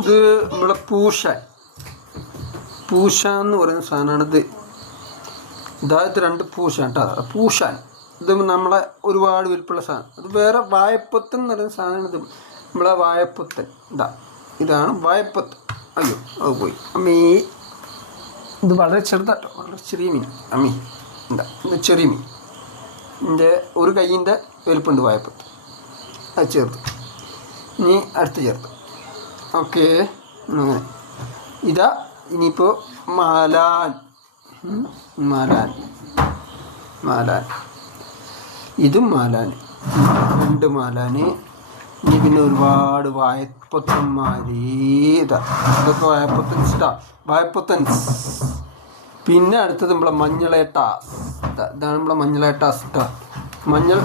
ഇത് നമ്മളെ പൂശാൻ എന്ന് പറയുന്ന സാധനമാണിത്. ഇതായത് 2 പൂശാൻ കേട്ടോ. പൂശാൻ ഇത് നമ്മളെ ഒരുപാട് വലിപ്പമുള്ള സാധനം. അത് വേറെ വാഴപ്പത്തൻ എന്ന് പറയുന്ന സാധനമാണ്. ഇത് നമ്മളെ വാഴപ്പത്തൻ. ഇതാണ് വാഴപ്പത്തൻ. അയ്യോ അത് പോയി അമ്മീ. ഇത് വളരെ ചെറുതാട്ടോ, വളരെ ചെറിയ മീൻ അമ്മീ. ഇത് ചെറിയ മീൻ. ഇതിൻ്റെ ഒരു കൈയിൻ്റെ വലിപ്പമുണ്ട് വാഴപ്പത്തൻ. അത് ചേർത്ത് ഇനി അടുത്ത് ചേർത്ത്. ഓക്കെ അങ്ങനെ. ഇനിയിപ്പോൾ മാലാൻ. ഇതും മാലാൻ. 2 മാലാന്. ഇനി പിന്നെ ഒരുപാട് വാഴപ്പൊത്തന്മാർ. ഇതൊക്കെ വാഴപ്പൊത്തൻസ്. പിന്നെ അടുത്തത് നമ്മളെ മഞ്ഞളേട്ടാസ്. ഇതാണ് നമ്മളെ മഞ്ഞളേട്ടാസ് കേട്ടോ. മഞ്ഞൾ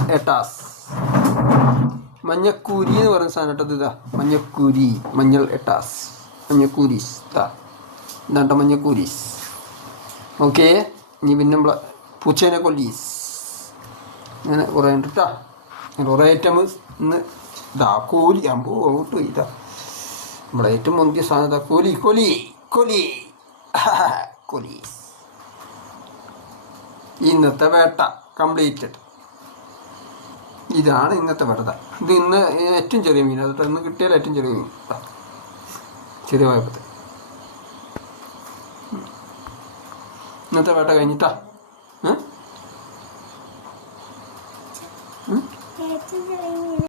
മഞ്ഞക്കൂരി എന്ന് പറയുന്ന സാധനം കേട്ടോ. ഇതാ മഞ്ഞക്കൂരി, മഞ്ഞൾ എട്ടാസ്, മഞ്ഞക്കൂരീസ്. ഇതാട്ടോ മഞ്ഞക്കൂരീസ്. ഓക്കെ. ഇനി പിന്നെ നമ്മളെ പൂച്ചേനെ കൊല്ലീസ്. അങ്ങനെ കുറേ ഉണ്ട് കേട്ടോ. കുറേ ഐറ്റം ഇന്ന്. കോലി അമ്പോ ഔട്ട്. നമ്മളെ ഏറ്റവും മുന്തിയ സാധനം കൊലീസ്. ഇന്നത്തെ വേട്ട കംപ്ലീറ്റഡ്. ഇതാണ് ഇന്നത്തെ വേട്ട. ഇത് ഇന്ന് ഏറ്റവും ചെറിയ മീൻ. അതിട്ട് ഇന്ന് കിട്ടിയാൽ ഏറ്റവും ചെറിയ മീൻ. ചെറിയ വായ്പത്തെ ഇന്നത്തെ വേട്ട കഴിഞ്ഞിട്ടാ.